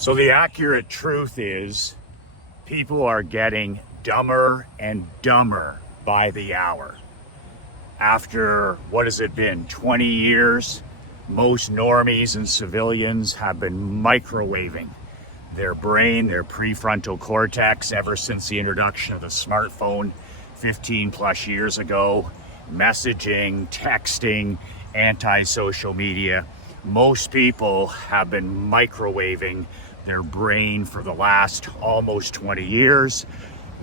So the accurate truth is people are getting dumber and dumber by the hour. After, what has it been, 20 years, most normies and civilians have been microwaving their brain, their prefrontal cortex ever since the introduction of the smartphone 15 plus years ago. Messaging, texting, anti-social media. Most people have been microwaving their brain for the last almost 20 years.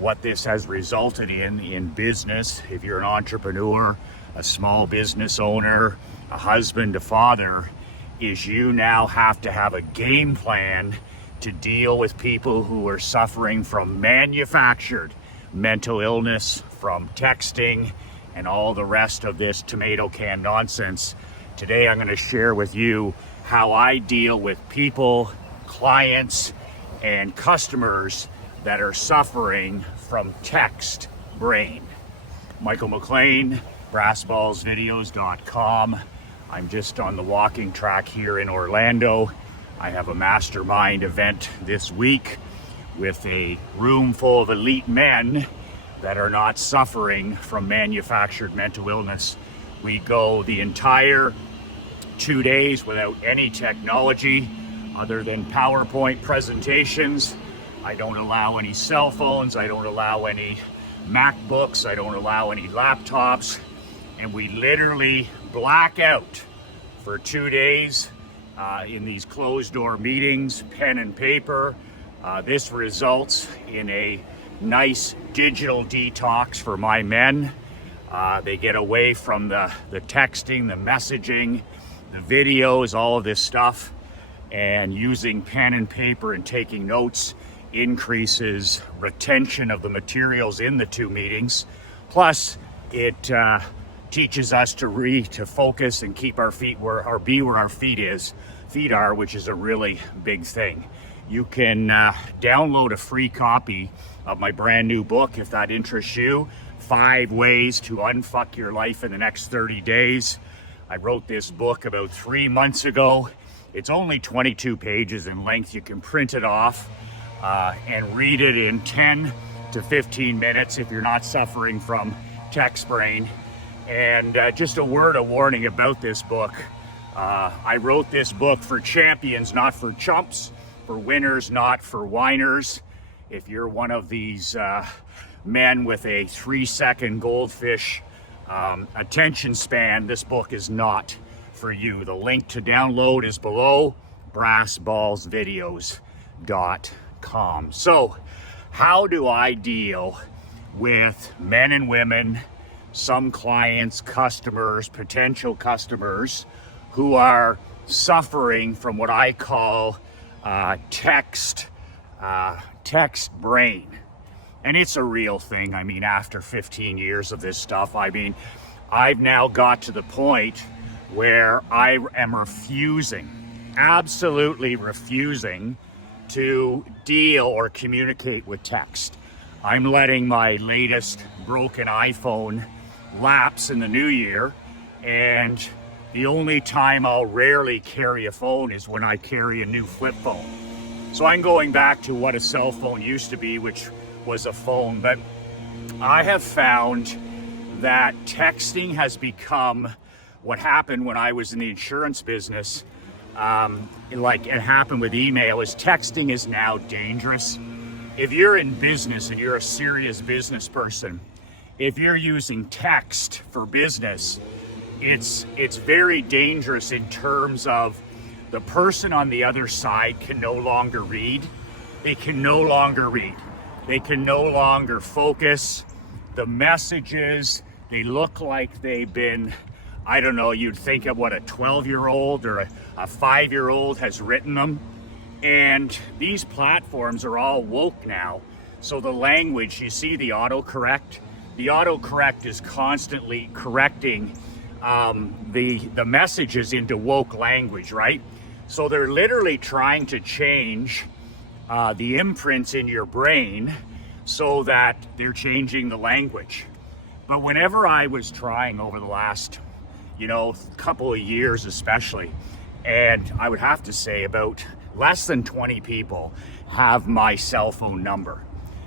What this has resulted in business, if you're an entrepreneur, a small business owner, a husband, a father, is you now have to have a game plan to deal with people who are suffering from manufactured mental illness, from texting, and all the rest of this tomato can nonsense. Today I'm going to share with you how I deal with people, clients, and customers that are suffering from text brain. Michael McLean, brassballsvideos.com. I'm just on the walking track here in Orlando. I have a mastermind event this week with a room full of elite men that are not suffering from manufactured mental illness. We go the entire 2 days without any technology other than PowerPoint presentations. I don't allow any cell phones, I don't allow any MacBooks, I don't allow any laptops, and we literally black out for 2 days in these closed door meetings, pen and paper. This results in a nice digital detox for my men. They get away from the texting, the messaging, the videos, all of this stuff, and using pen and paper and taking notes increases retention of the materials in the 2 meetings. Plus, it teaches us to focus and keep our feet where our feet are, which is a really big thing. You can download a free copy of my brand new book if that interests you. 5 ways to unfuck your life in the next 30 days. I wrote this book about 3 months ago. It's only 22 pages in length. You can print it off and read it in 10 to 15 minutes if you're not suffering from text brain. And just a word of warning about this book. I wrote this book for champions, not for chumps, for winners, not for whiners. If you're one of these men with a 3-second goldfish attention span, this book is not for you. The link to download is below, brassballsvideos.com. So, how do I deal with men and women, some clients, customers, potential customers, who are suffering from what I call text brain? And it's a real thing. I mean, after 15 years of this stuff, I mean, I've now got to the point where I am absolutely refusing to deal or communicate with text. I'm letting my latest broken iPhone lapse in the new year, and the only time I'll rarely carry a phone is when I carry a new flip phone. So I'm going back to what a cell phone used to be, which was a phone. But I have found that texting has become what happened when I was in the insurance business. Like it happened with email, is texting is now dangerous. If you're in business and you're a serious business person, if you're using text for business, it's very dangerous in terms of the person on the other side can no longer read. They can no longer read. They can no longer focus. The messages, they look like they've been, I don't know, you'd think of what a 12-year-old or a 5-year-old has written them. And these platforms are all woke now. So the language, you see the autocorrect? The autocorrect is constantly correcting the messages into woke language, right? So they're literally trying to change the imprints in your brain so that they're changing the language. But whenever I was trying over the last, couple of years especially, and I would have to say about less than 20 people have my cell phone number.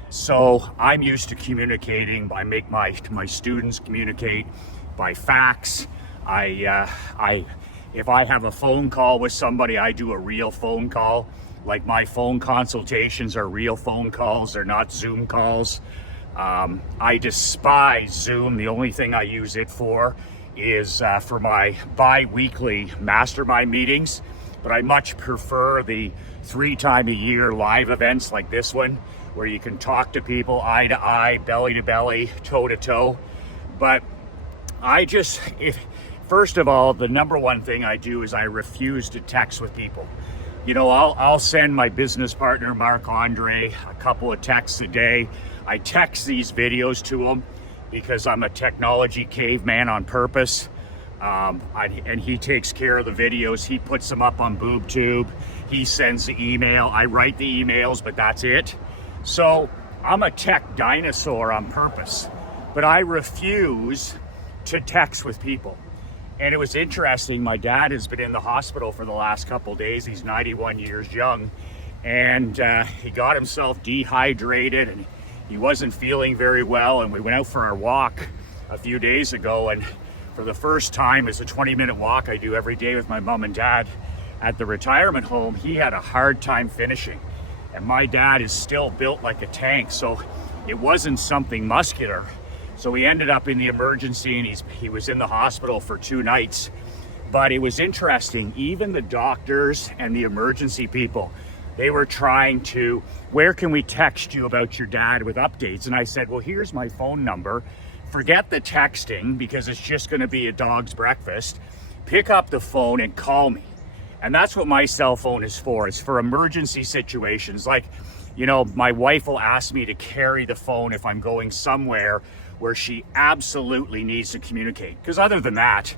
So I'm used to communicating by my students communicate by fax. If I have a phone call with somebody, I do a real phone call. Like my phone consultations are real phone calls, they're not Zoom calls. I despise Zoom. The only thing I use it for is for my bi-weekly mastermind meetings, but I much prefer the 3-time-a-year live events like this one, where you can talk to people eye to eye, belly to belly, toe to toe. But first of all, the number one thing I do is I refuse to text with people. You know, I'll send my business partner, Marc Andre, a couple of texts a day. I text these videos to him because I'm a technology caveman on purpose. And he takes care of the videos. He puts them up on BoobTube. He sends the email. I write the emails, but that's it. So I'm a tech dinosaur on purpose, but I refuse to text with people. And it was interesting. My dad has been in the hospital for the last couple days. He's 91 years young, and he got himself dehydrated and he wasn't feeling very well. And we went out for our walk a few days ago, and for the first time, it's a 20-minute walk I do every day with my mom and dad at the retirement home. He had a hard time finishing, and my dad is still built like a tank, so it wasn't something muscular. So he ended up in the emergency, and he was in the hospital for 2 nights. But it was interesting, even the doctors and the emergency people, they were trying to, where can we text you about your dad with updates? And I said, well, here's my phone number. Forget the texting, because it's just gonna be a dog's breakfast. Pick up the phone and call me. And that's what my cell phone is for. It's for emergency situations. Like, you know, my wife will ask me to carry the phone if I'm going somewhere where she absolutely needs to communicate. Because other than that,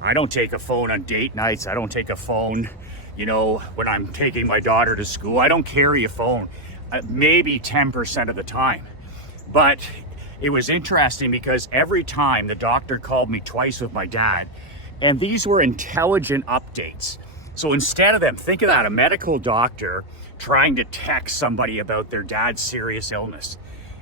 I don't take a phone on date nights. I don't take a phone, you know, when I'm taking my daughter to school. I don't carry a phone, maybe 10% of the time. But it was interesting because every time the doctor called me twice with my dad, and these were intelligent updates. So instead of them, think of that, a medical doctor trying to text somebody about their dad's serious illness.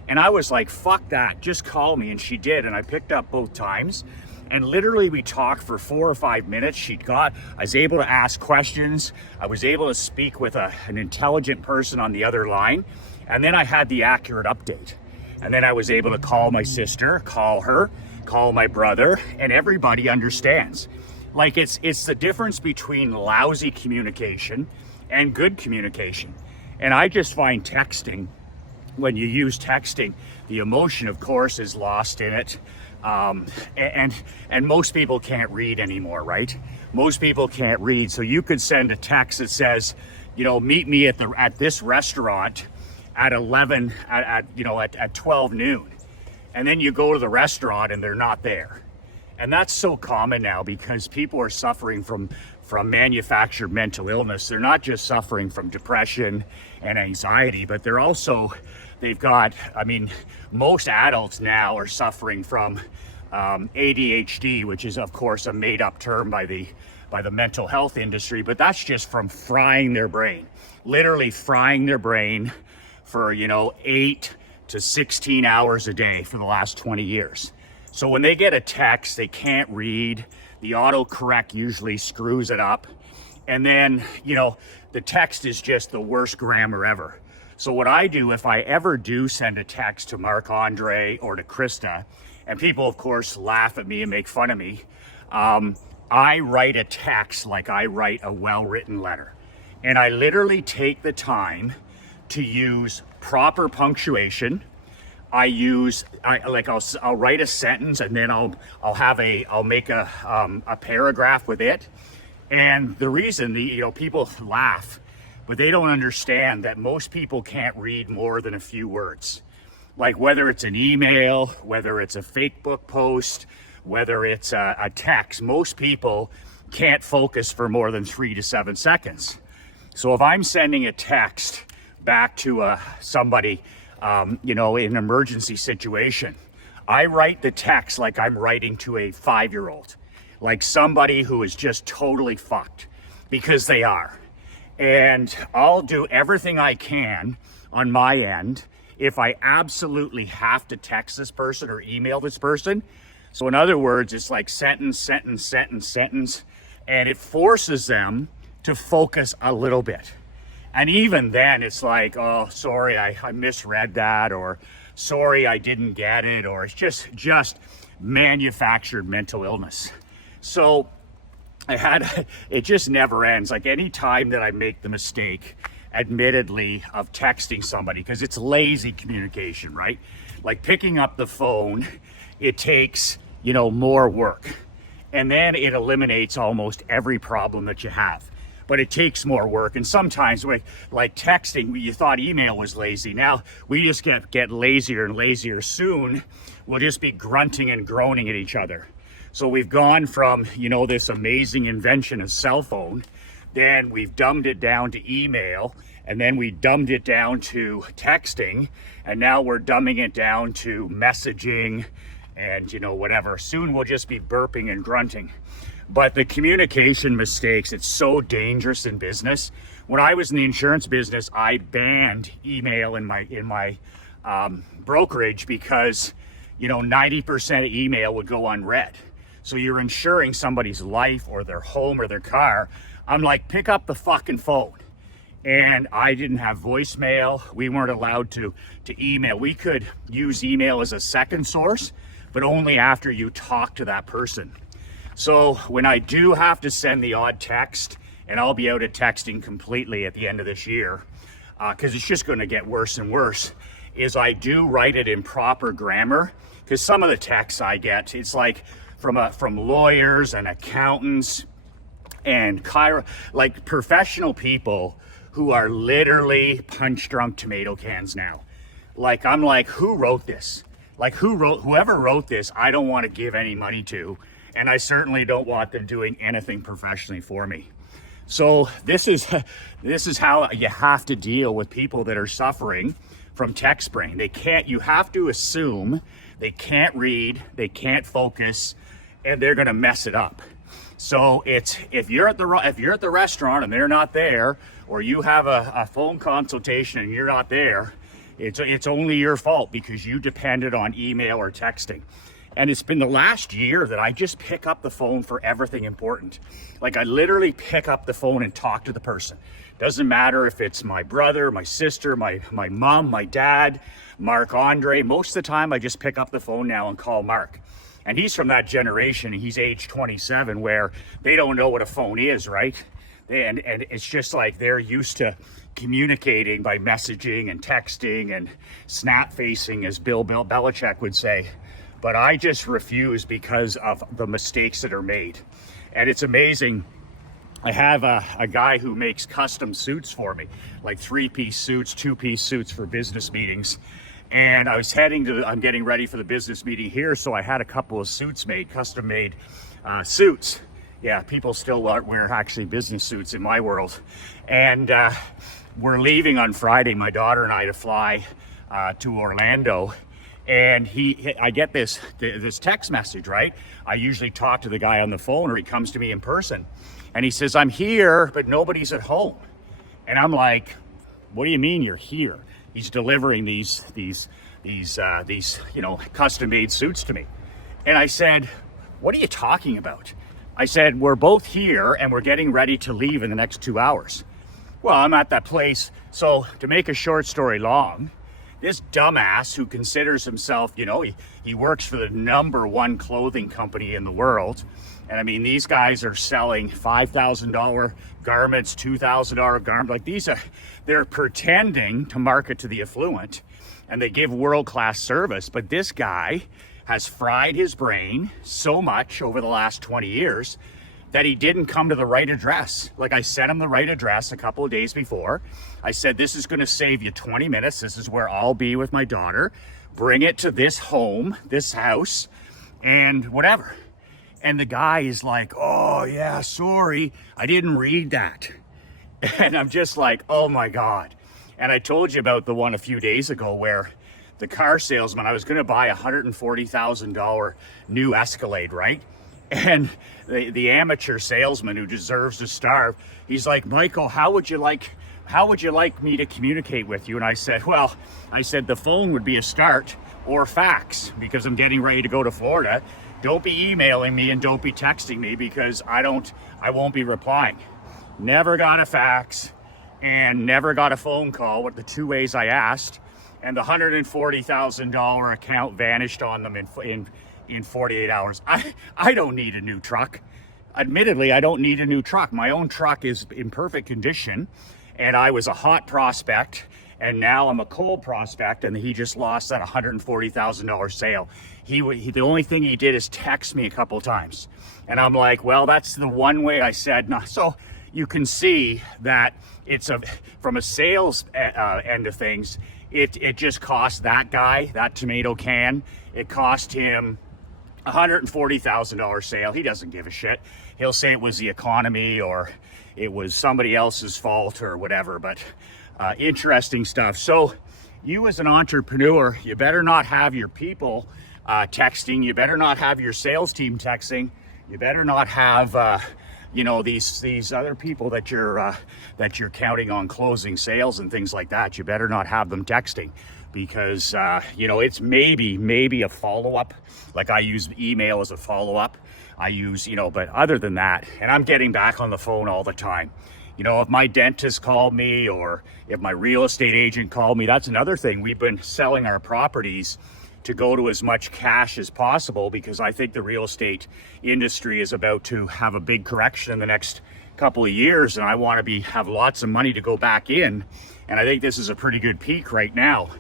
And I was like, fuck that, just call me. And she did, and I picked up both times. And literally we talked for 4 or 5 minutes. I was able to ask questions. I was able to speak with an intelligent person on the other line. And then I had the accurate update. And then I was able to call my sister, call her, call my brother, and everybody understands. Like it's the difference between lousy communication and good communication. And I just find texting, when you use texting, the emotion, of course, is lost in it. And most people can't read anymore, right? Most people can't read. So you could send a text that says, you know, meet me at this restaurant at 12 noon. And then you go to the restaurant and they're not there. And that's so common now because people are suffering from manufactured mental illness. They're not just suffering from depression and anxiety, but most adults now are suffering from ADHD, which is of course a made up term by the mental health industry, but that's just from frying their brain, literally frying their brain for, 8 to 16 hours a day for the last 20 years. So when they get a text, they can't read. The autocorrect usually screws it up. And then, the text is just the worst grammar ever. So what I do, if I ever do send a text to Marc Andre or to Krista, and people of course laugh at me and make fun of me, I write a text like I write a well-written letter. And I literally take the time to use proper punctuation. I'll write a sentence and then I'll make a paragraph with it. And the reason people laugh, but they don't understand that most people can't read more than a few words. Like whether it's an email, whether it's a Facebook post, whether it's a text, most people can't focus for more than 3 to 7 seconds. So if I'm sending a text back to somebody, in an emergency situation, I write the text like I'm writing to a 5-year-old, like somebody who is just totally fucked, because they are. And I'll do everything I can on my end if I absolutely have to text this person or email this person. So in other words, it's like sentence, sentence, sentence, sentence, and it forces them to focus a little bit. And even then it's like, oh, sorry, I misread that, or sorry, I didn't get it, or it's just manufactured mental illness. So it just never ends. Like any time that I make the mistake, admittedly, of texting somebody, because it's lazy communication, right? Like picking up the phone, it takes, more work. And then it eliminates almost every problem that you have. But it takes more work. And sometimes, like texting, you thought email was lazy. Now we just get lazier and lazier. Soon we'll just be grunting and groaning at each other. So we've gone from, this amazing invention of cell phone, then we've dumbed it down to email, and then we dumbed it down to texting, and now we're dumbing it down to messaging and, whatever. Soon we'll just be burping and grunting. But the communication mistakes, it's so dangerous in business. When I was in the insurance business, I banned email in my brokerage because, 90% of email would go unread. So you're insuring somebody's life or their home or their car. I'm like, pick up the fucking phone. And I didn't have voicemail. We weren't allowed to email. We could use email as a second source, but only after you talk to that person. So when I do have to send the odd text, and I'll be out of texting completely at the end of this year, because it's just going to get worse and worse, is I do write it in proper grammar. Because some of the texts I get, it's like from lawyers and accountants and like professional people who are literally punch drunk tomato cans now. Like, I'm like, who wrote this? Like, whoever wrote this, I don't want to give any money to. And I certainly don't want them doing anything professionally for me. So this is how you have to deal with people that are suffering from text brain. You have to assume they can't read, they can't focus, and they're gonna mess it up. So if you're at the restaurant and they're not there, or you have a phone consultation and you're not there, it's only your fault because you depended on email or texting. And it's been the last year that I just pick up the phone for everything important. Like, I literally pick up the phone and talk to the person. Doesn't matter if it's my brother, my sister, my mom, my dad, Mark Andre. Most of the time I just pick up the phone now and call Mark. And he's from that generation, he's age 27, where they don't know what a phone is, right? And it's just like they're used to communicating by messaging and texting and snap facing, as Bill Belichick would say. But I just refuse because of the mistakes that are made. And it's amazing. I have a guy who makes custom suits for me, like 3-piece suits, 2-piece suits for business meetings. And I was I'm getting ready for the business meeting here, so I had a couple of suits made, custom made suits. Yeah, people still wear actually business suits in my world. And we're leaving on Friday, my daughter and I, to fly to Orlando. And I get this text message, right? I usually talk to the guy on the phone, or he comes to me in person. And he says, I'm here, but nobody's at home. And I'm like, what do you mean you're here? He's delivering these custom-made suits to me. And I said, what are you talking about? I said, we're both here and we're getting ready to leave in the next 2 hours. Well, I'm at that place. So to make a short story long, this dumbass who considers himself, he works for the #1 clothing company in the world. And I mean, these guys are selling $5,000 garments, $2,000 garments. Like they're pretending to market to the affluent, and they give world-class service. But this guy has fried his brain so much over the last 20 years that he didn't come to the right address. Like, I sent him the right address a couple of days before. I said, this is gonna save you 20 minutes. This is where I'll be with my daughter. Bring it to this home, this house, and whatever. And the guy is like, oh yeah, sorry, I didn't read that. And I'm just like, oh my God. And I told you about the one a few days ago where the car salesman, I was gonna buy a $140,000 new Escalade, right? And the amateur salesman who deserves to starve, he's like, Michael, how would you like me to communicate with you? And I said, well, the phone would be a start, or fax, because I'm getting ready to go to Florida. Don't be emailing me and don't be texting me, because I won't be replying. Never got a fax and never got a phone call with the 2 ways I asked. And the $140,000 account vanished on them in 48 hours. I don't need a new truck. Admittedly, I don't need a new truck. My own truck is in perfect condition, and I was a hot prospect, and now I'm a cold prospect, and he just lost that $140,000 sale. He the only thing he did is text me a couple times, and I'm like, well, that's the one way I said no. So you can see that it's from a sales end of things, it just cost that guy, that tomato can, it cost him $140,000 sale. He doesn't give a shit. He'll say it was the economy or it was somebody else's fault or whatever, but interesting stuff. So you as an entrepreneur, you better not have your people texting. You better not have your sales team texting. You better not have these other people that you're counting on closing sales and things like that. You better not have them texting, because it's maybe a follow-up. Like I use email as a follow-up. I use, but other than that, and I'm getting back on the phone all the time. If my dentist called me or if my real estate agent called me, that's another thing. We've been selling our properties to go to as much cash as possible, because I think the real estate industry is about to have a big correction in the next couple of years, and I want to have lots of money to go back in, and I think this is a pretty good peak right now.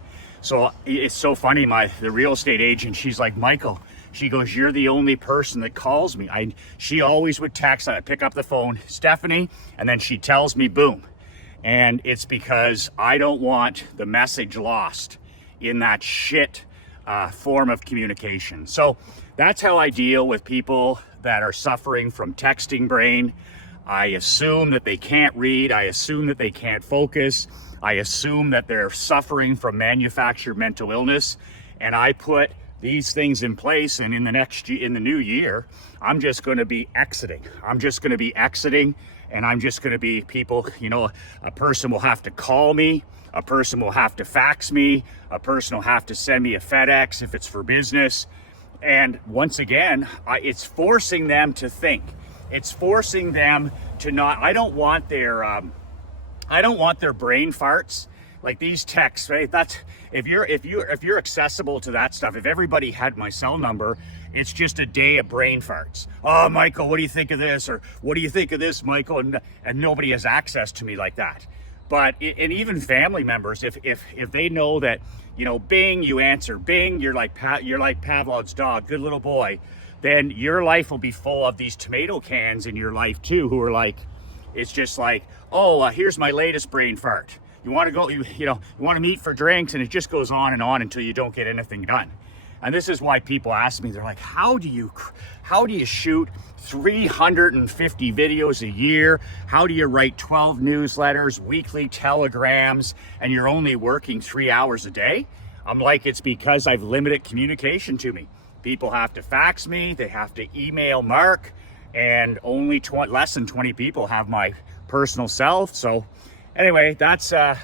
So it's so funny, the real estate agent, she's like, Michael, she goes, you're the only person that calls me. She always would text, I'd pick up the phone, Stephanie, and then she tells me, boom. And it's because I don't want the message lost in that shit form of communication. So that's how I deal with people that are suffering from texting brain. I assume that they can't read. I assume that they can't focus. I assume that they're suffering from manufactured mental illness. And I put these things in place, and in the new year, I'm just going to be exiting. I'm just going to be exiting, and I'm just going to be people, a person will have to call me, a person will have to fax me, a person will have to send me a FedEx if it's for business. And once again, it's forcing them to think. It's forcing them to not, I don't want their brain farts. Like these texts, right? That's if you're accessible to that stuff. If everybody had my cell number, it's just a day of brain farts. Oh, Michael, what do you think of this? Or what do you think of this, Michael? And nobody has access to me like that. But and even family members, if they know that, Bing, you answer, Bing, you're like Pavlov's dog, good little boy, then your life will be full of these tomato cans in your life too, who are like, it's just like, oh, here's my latest brain fart. You want to go, you want to meet for drinks, and it just goes on and on until you don't get anything done. And this is why people ask me, they're like, how do you shoot 350 videos a year? How do you write 12 newsletters, weekly telegrams, and you're only working 3 hours a day? I'm like, it's because I've limited communication to me. People have to fax me, they have to email Mark, and only less than 20 people have my personal cell. So anyway, that's a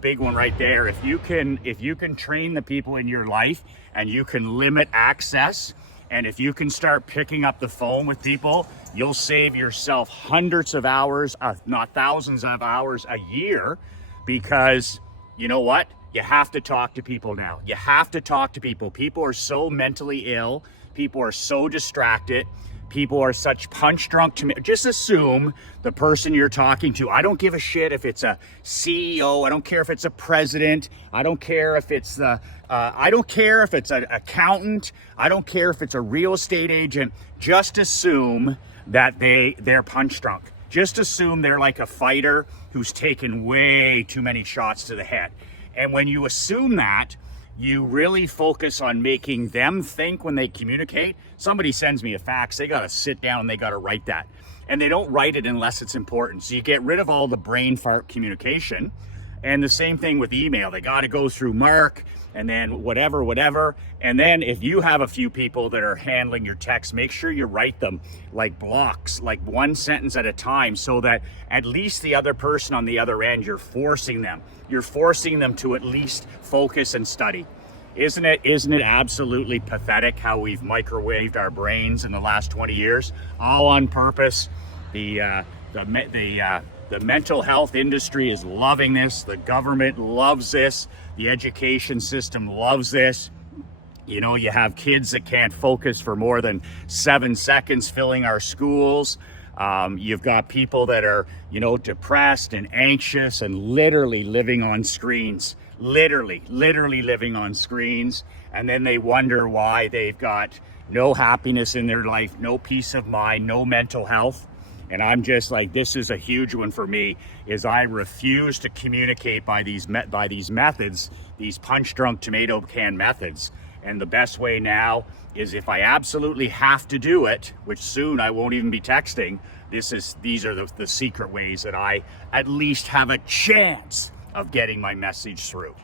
big one right there. If you can train the people in your life, and you can limit access, and if you can start picking up the phone with people, you'll save yourself hundreds of hours, not thousands of hours a year, because you know what? You have to talk to people now. You have to talk to people. People are so mentally ill. People are so distracted. People are such punch drunk to me. Just assume the person you're talking to. I don't give a shit if it's a CEO. I don't care if it's a president. I don't care if it's an accountant. I don't care if it's a real estate agent. Just assume that they're punch drunk. Just assume they're like a fighter who's taken way too many shots to the head. And when you assume that, you really focus on making them think when they communicate. Somebody sends me a fax, they got to sit down and they got to write that. And they don't write it unless it's important. So you get rid of all the brain fart communication, And the same thing with email. They got to go through Mark and then whatever. And then if you have a few people that are handling your text, make sure you write them like blocks, like one sentence at a time, so that at least the other person on the other end, you're forcing them to at least focus and study. Isn't it absolutely pathetic how we've microwaved our brains in the last 20 years, all on purpose? The mental health industry is loving this. The government loves this. The education system loves this. You know, you have kids that can't focus for more than 7 seconds filling our schools. You've got people that are, you know, depressed and anxious and literally living on screens. Literally living on screens. And then they wonder why they've got no happiness in their life, no peace of mind, no mental health. And I'm just like, this is a huge one for me, is I refuse to communicate by these methods, these punch-drunk tomato can methods. And the best way now is, if I absolutely have to do it, which soon I won't even be texting, these are the secret ways that I at least have a chance of getting my message through.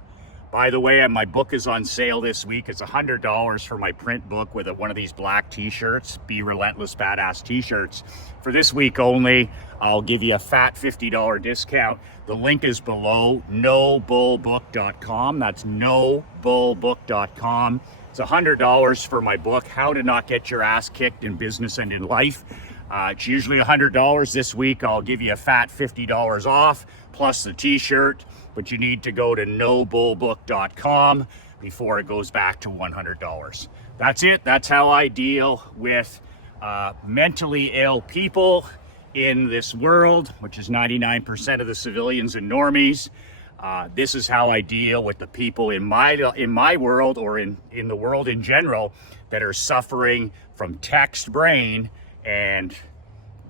By the way, my book is on sale this week. It's $100 for my print book with one of these black t-shirts, Be Relentless Badass t-shirts. For this week only, I'll give you a fat $50 discount. The link is below, nobullbook.com. That's nobullbook.com. It's $100 for my book, How to Not Get Your Ass Kicked in Business and in Life. It's usually $100. This week, I'll give you a fat $50 off, plus the t-shirt. But you need to go to nobullbook.com before it goes back to $100. That's it. That's how I deal with mentally ill people in this world, which is 99% of the civilians and normies. This is how I deal with the people in my world, or in the world in general, that are suffering from text brain. And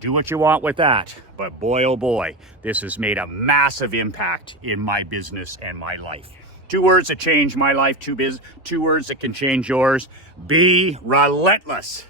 do what you want with that. But boy, oh boy, this has made a massive impact in my business and my life. 2 words that change my life, 2 words that can change yours. Be relentless.